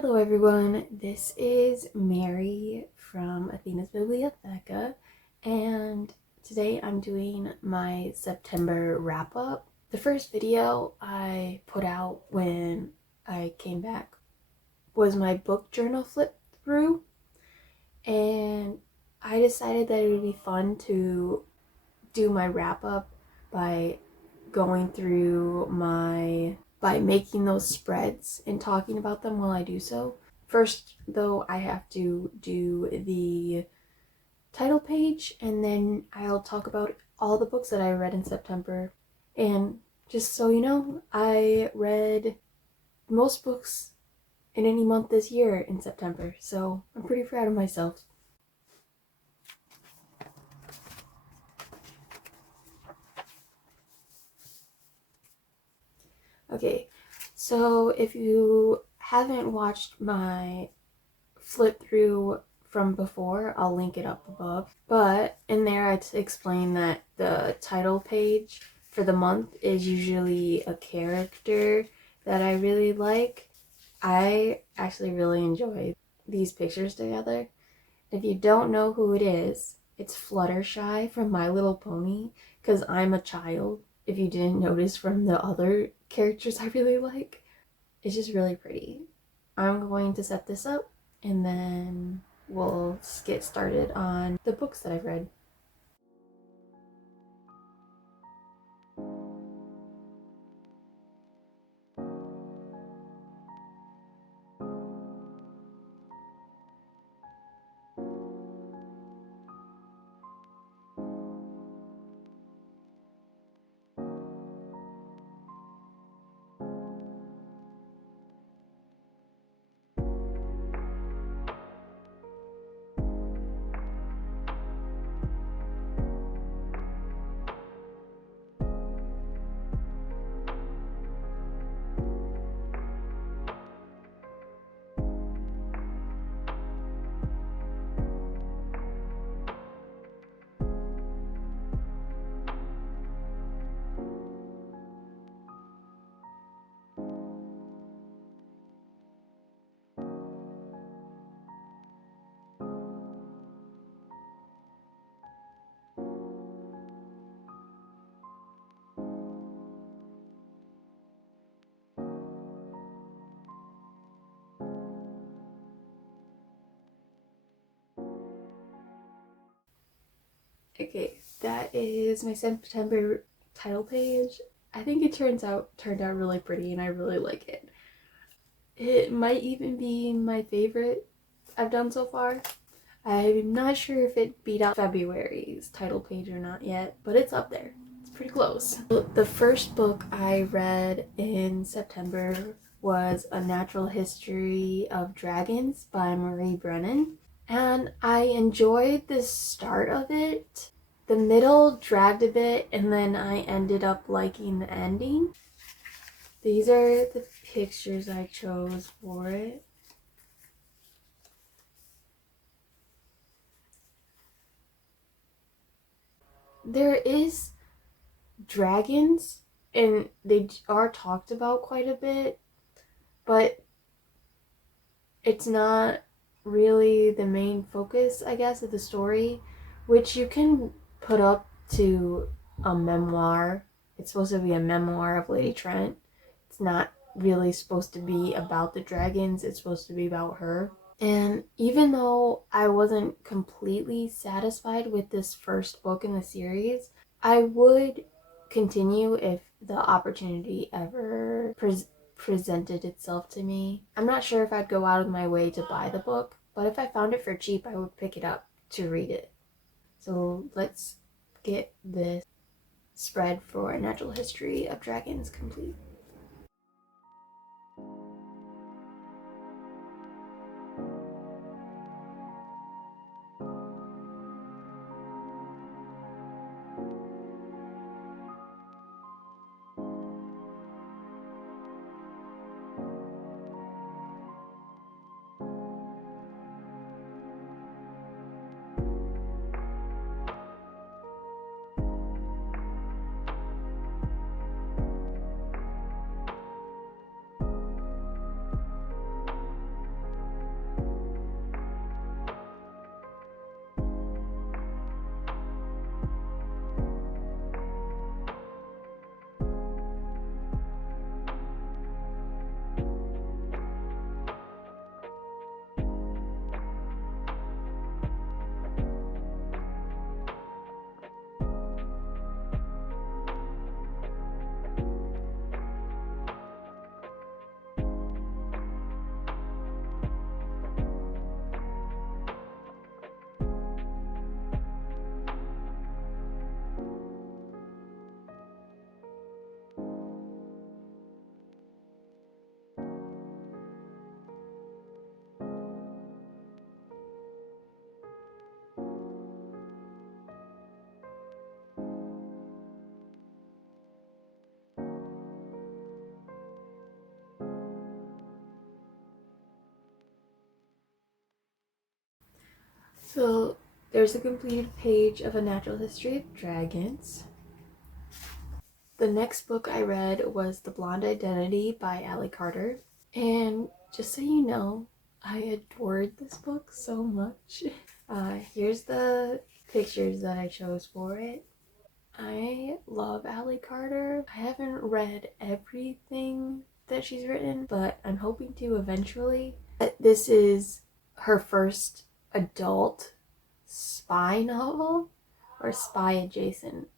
Hello everyone, this is Mary from Athena's Bibliotheca, and today I'm doing my September wrap-up. The first video I put out when I came back was my book journal flip through, and I decided that it would be fun to do my wrap-up by going through by making those spreads and talking about them while I do so. First, though, I have to do the title page, and then I'll talk about all the books that I read in September. And just so you know, I read most books in any month this year in September, so I'm pretty proud of myself. Okay, so if you haven't watched my flip through from before, I'll link it up above. But in there I explain that the title page for the month is usually a character that I really like. I actually really enjoy these pictures together. If you don't know who it is, it's Fluttershy from My Little Pony, because I'm a child, if you didn't notice from the other characters I really like. It's just really pretty. I'm going to set this up and then we'll get started on the books that I've read. Okay, that is my September title page. I think it turned out really pretty and I really like it. It might even be my favorite I've done so far. I'm not sure if it beat out February's title page or not yet, but it's up there. It's pretty close. The first book I read in September was A Natural History of Dragons by Marie Brennan, and I enjoyed the start of it. The middle dragged a bit, and then I ended up liking the ending. These are the pictures I chose for it. There is dragons, and they are talked about quite a bit, but it's not really the main focus, I guess, of the story, which you can put up to a memoir. It's supposed to be a memoir of Lady Trent. It's not really supposed to be about the dragons, it's supposed to be about her. And even though I wasn't completely satisfied with this first book in the series, I would continue if the opportunity ever presented itself to me. I'm not sure if I'd go out of my way to buy the book, but if I found it for cheap, I would pick it up to read it. So let's get this spread for A Natural History of Dragons complete. So there's a completed page of A Natural History of Dragons. The next book I read was The Blonde Identity by Ally Carter. And just so you know, I adored this book so much. Here's the pictures that I chose for it. I love Ally Carter. I haven't read everything that she's written, but I'm hoping to eventually. This is her first adult spy novel, or spy adjacent.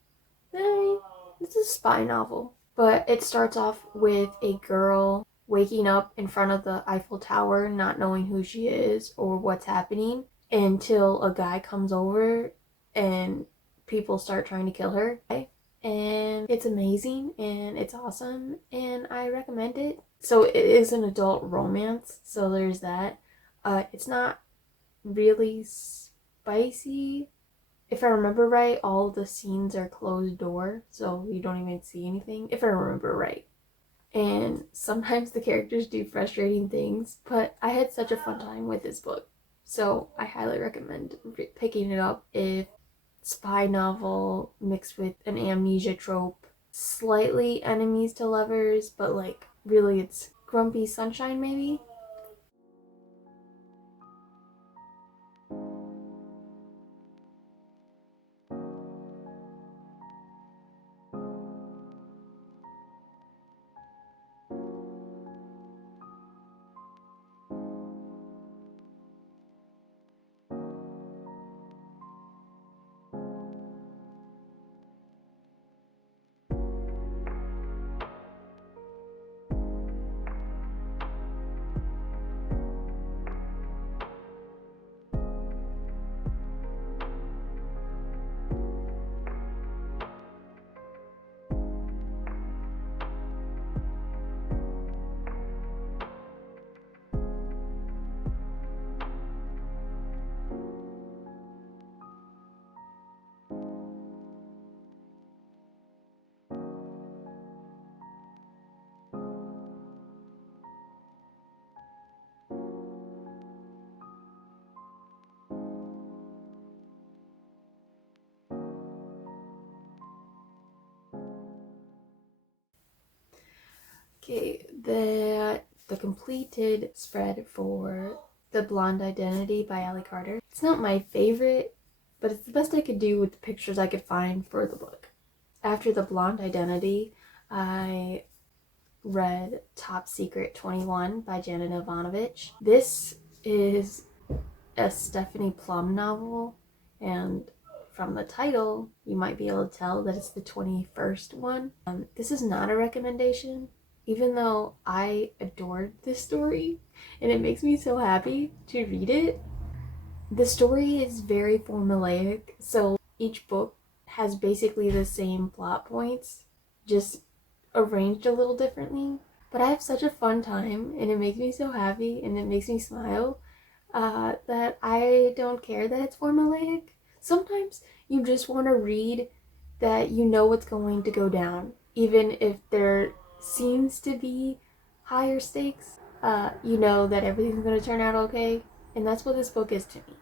This is a spy novel. But it starts off with a girl waking up in front of the Eiffel Tower, not knowing who she is or what's happening, until a guy comes over and people start trying to kill her. And it's amazing and it's awesome and I recommend it. So it is an adult romance, so there's that. It's not really spicy. If I remember right, all the scenes are closed door, so you don't even see anything, if I remember right. And sometimes the characters do frustrating things, but I had such a fun time with this book. So I highly recommend picking it up if spy novel mixed with an amnesia trope, slightly enemies to lovers, but like really it's grumpy sunshine maybe. Okay, the completed spread for The Blonde Identity by Ally Carter. It's not my favorite, but it's the best I could do with the pictures I could find for the book. After The Blonde Identity, I read Top Secret 21 by Janet Ivanovich. This is a Stephanie Plum novel, and from the title, you might be able to tell that it's the 21st one. This is not a recommendation, even though I adored this story, and it makes me so happy to read it. The story is very formulaic, so each book has basically the same plot points, just arranged a little differently. But I have such a fun time, and it makes me so happy, and it makes me smile that I don't care that it's formulaic. Sometimes you just want to read that you know what's going to go down, even if there seems to be higher stakes. You know that everything's going to turn out okay, and that's what this book is to me,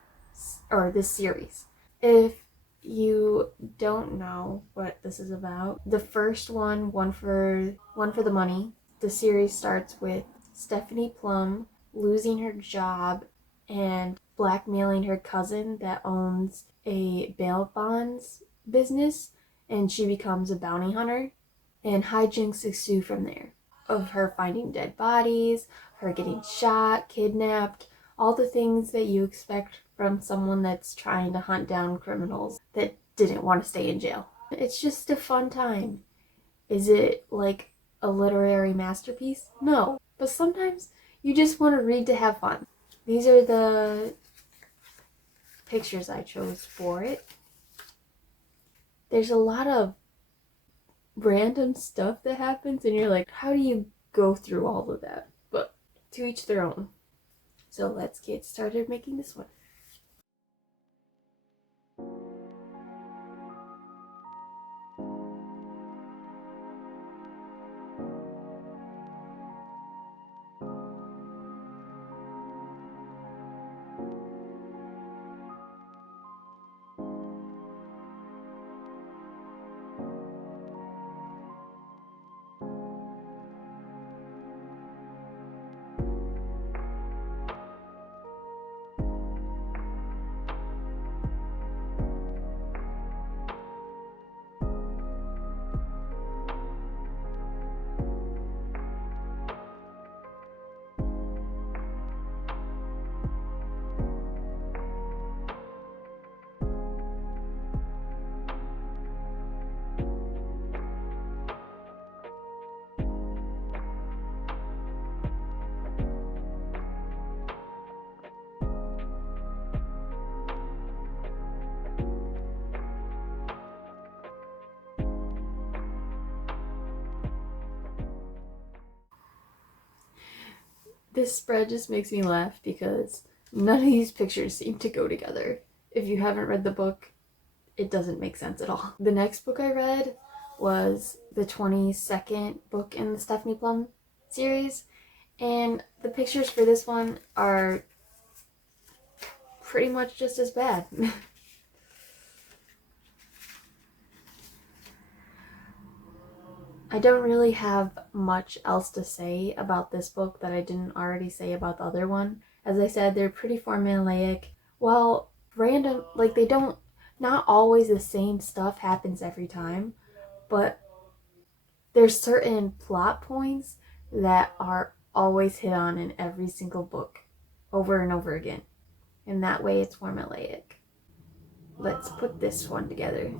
or this series. If you don't know what this is about, the first one for the money. The series starts with Stephanie Plum losing her job and blackmailing her cousin that owns a bail bonds business, and she becomes a bounty hunter, and hijinks ensue from there, of her finding dead bodies, her getting shot, kidnapped, all the things that you expect from someone that's trying to hunt down criminals that didn't want to stay in jail. It's just a fun time. Is it like a literary masterpiece? No. But sometimes you just want to read to have fun. These are the pictures I chose for it. There's a lot of random stuff that happens, and you're like, how do you go through all of that? But to each their own. So let's get started making this one. This spread just makes me laugh because none of these pictures seem to go together. If you haven't read the book, it doesn't make sense at all. The next book I read was the 22nd book in the Stephanie Plum series, and the pictures for this one are pretty much just as bad. I don't really have much else to say about this book that I didn't already say about the other one. As I said, they're pretty formulaic. Well, random, like they don't, not always the same stuff happens every time, but there's certain plot points that are always hit on in every single book, over and over again. And that way it's formulaic. Let's put this one together.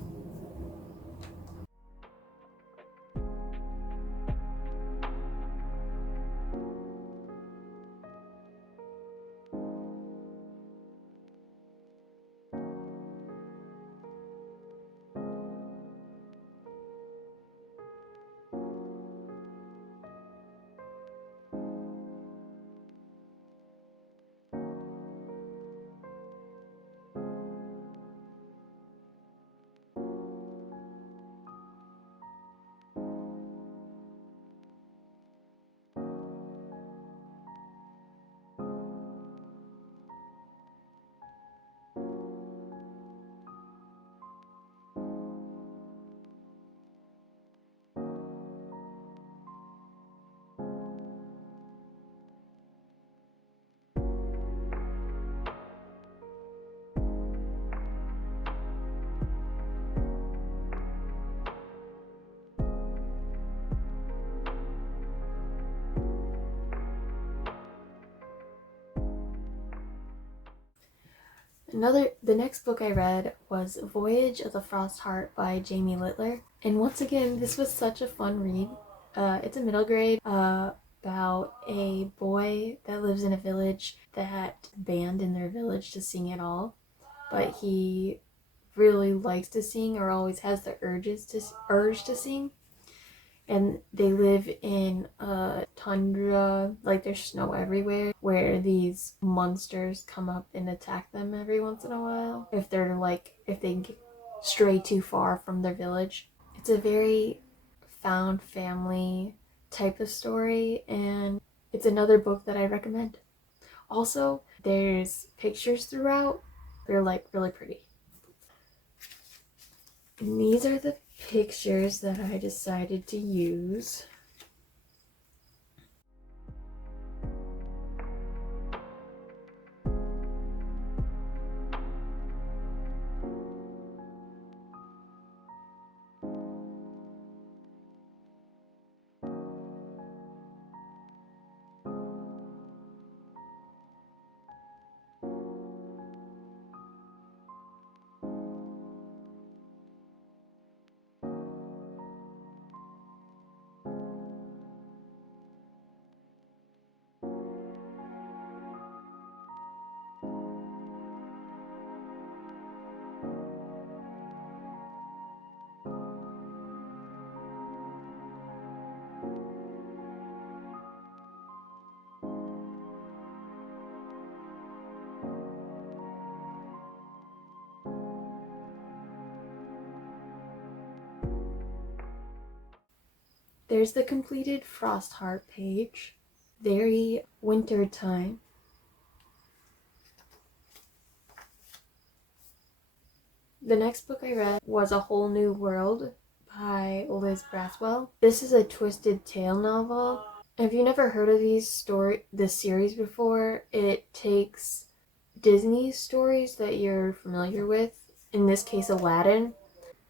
The next book I read was Voyage of the Frostheart by Jamie Littler. And once again, this was such a fun read. It's a middle grade about a boy that lives in a village that band in their village to sing at all. But he really likes to sing, or always has the urge to sing. And they live in a tundra, like there's snow everywhere, where these monsters come up and attack them every once in a while if they stray too far from their village. It's a very found family type of story, and it's another book that I recommend. Also, there's pictures throughout. They're like really pretty. And these are the pictures that I decided to use. There's the completed Frostheart page. Very winter time. The next book I read was A Whole New World by Liz Braswell. This is a twisted tale novel. If you've never heard of this series before, it takes Disney stories that you're familiar with, in this case Aladdin,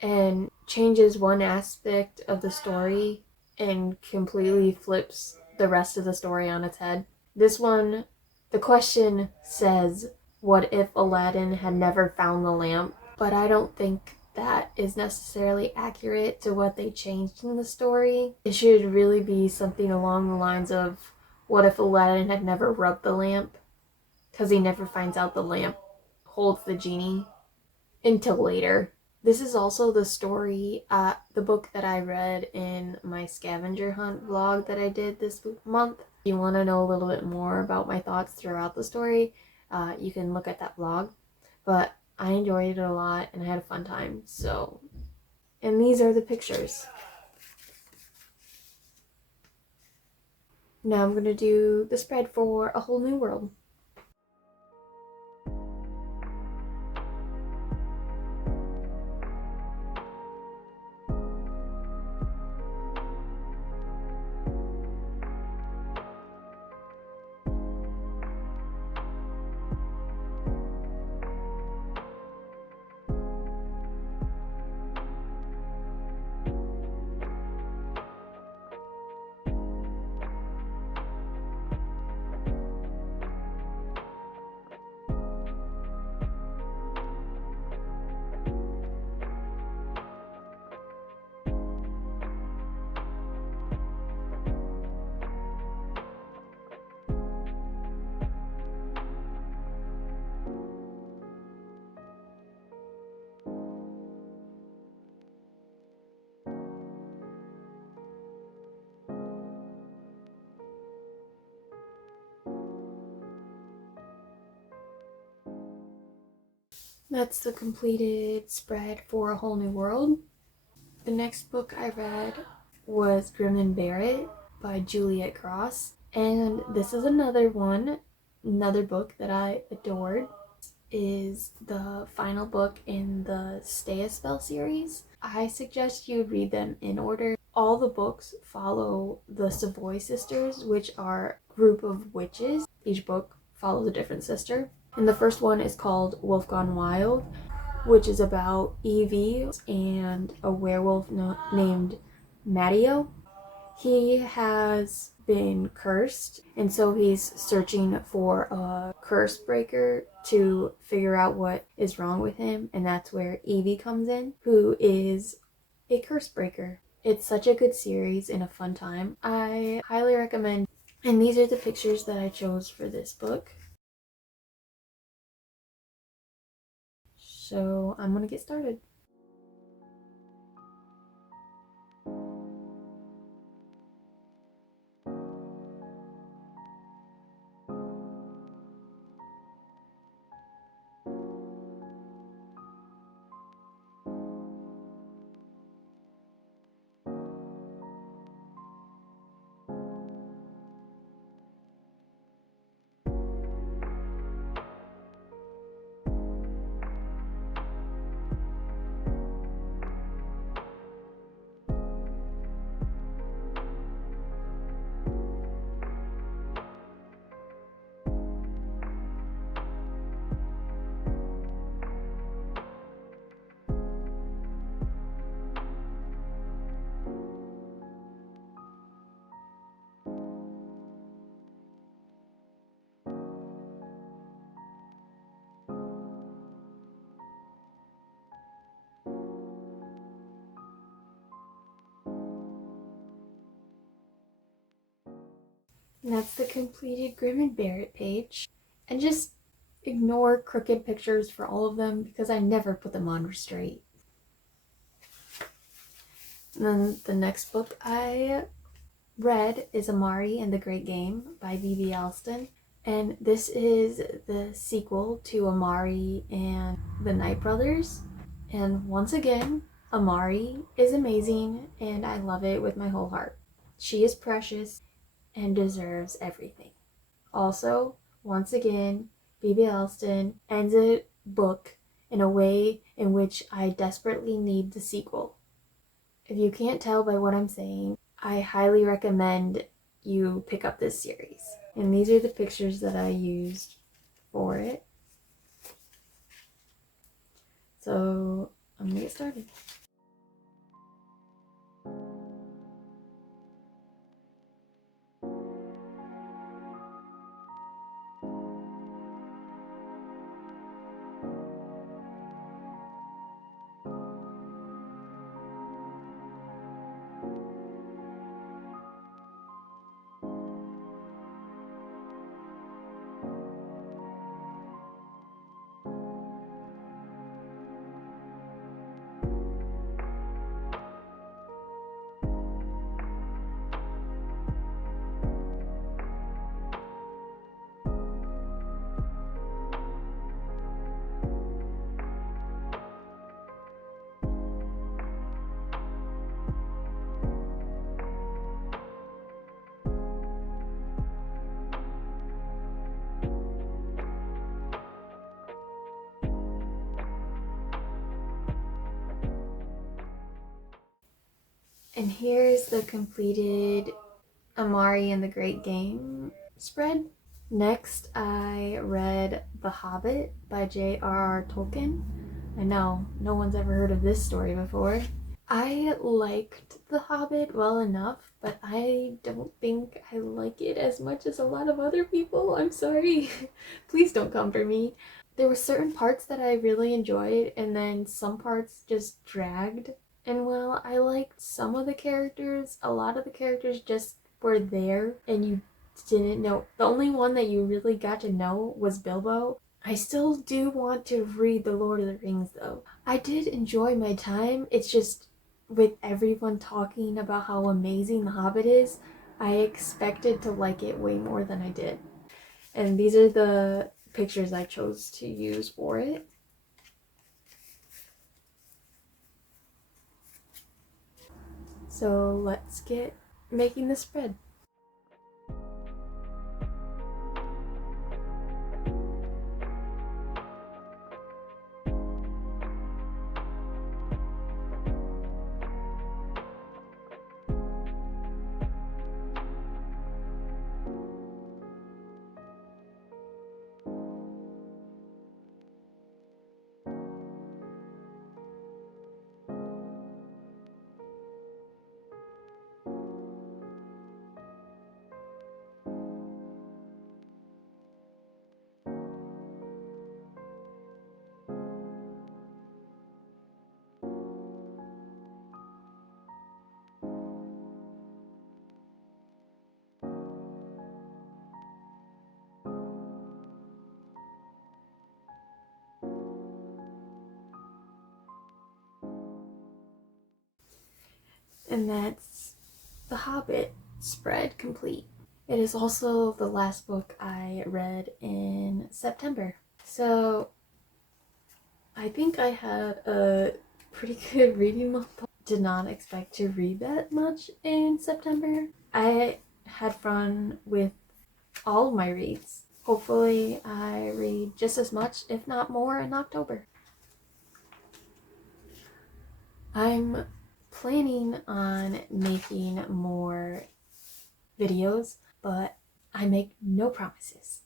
and changes one aspect of the story and completely flips the rest of the story on its head. This one, the question says, what if Aladdin had never found the lamp? But I don't think that is necessarily accurate to what they changed in the story. It should really be something along the lines of, what if Aladdin had never rubbed the lamp? Because he never finds out the lamp holds the genie until later. This is also the story, the book that I read in my scavenger hunt vlog that I did this month. If you want to know a little bit more about my thoughts throughout the story, you can look at that vlog. But I enjoyed it a lot and I had a fun time. So, and these are the pictures. Now I'm going to do the spread for A Whole New World. That's the completed spread for A Whole New World. The next book I read was Grim and Barrett by Juliet Cross. And this is another book that I adored. Is the final book in the Stay a Spell series. I suggest you read them in order. All the books follow the Savoy sisters, which are a group of witches. Each book follows a different sister. And the first one is called Wolf Gone Wild, which is about Evie and a werewolf named Matteo. He has been cursed, and so he's searching for a curse breaker to figure out what is wrong with him, and that's where Evie comes in, who is a curse breaker. It's such a good series and a fun time. I highly recommend. And these are the pictures that I chose for this book. So I'm gonna get started. And that's the completed Grim and Barrett page. And just ignore crooked pictures for all of them because I never put them on straight. And then the next book I read is Amari and the Great Game by V.B. Alston. And this is the sequel to Amari and the Night Brothers. And once again, Amari is amazing and I love it with my whole heart. She is precious and deserves everything. Also, once again, B.B. Alston ends a book in a way in which I desperately need the sequel. If you can't tell by what I'm saying, I highly recommend you pick up this series. And these are the pictures that I used for it. So I'm gonna get started. And here's the completed Amari and the Great Game spread. Next, I read The Hobbit by J.R.R. Tolkien. I know, no one's ever heard of this story before. I liked The Hobbit well enough, but I don't think I like it as much as a lot of other people. I'm sorry. Please don't come for me. There were certain parts that I really enjoyed, and then some parts just dragged. And while I liked some of the characters, a lot of the characters just were there, and you didn't know. The only one that you really got to know was Bilbo. I still do want to read The Lord of the Rings, though. I did enjoy my time. It's just with everyone talking about how amazing The Hobbit is, I expected to like it way more than I did. And these are the pictures I chose to use for it. So let's get making the spread. And that's The Hobbit spread complete. It is also the last book I read in September. So I think I had a pretty good reading month. Did not expect to read that much in September. I had fun with all of my reads. Hopefully I read just as much, if not more, in October. I'm planning on making more videos, but I make no promises.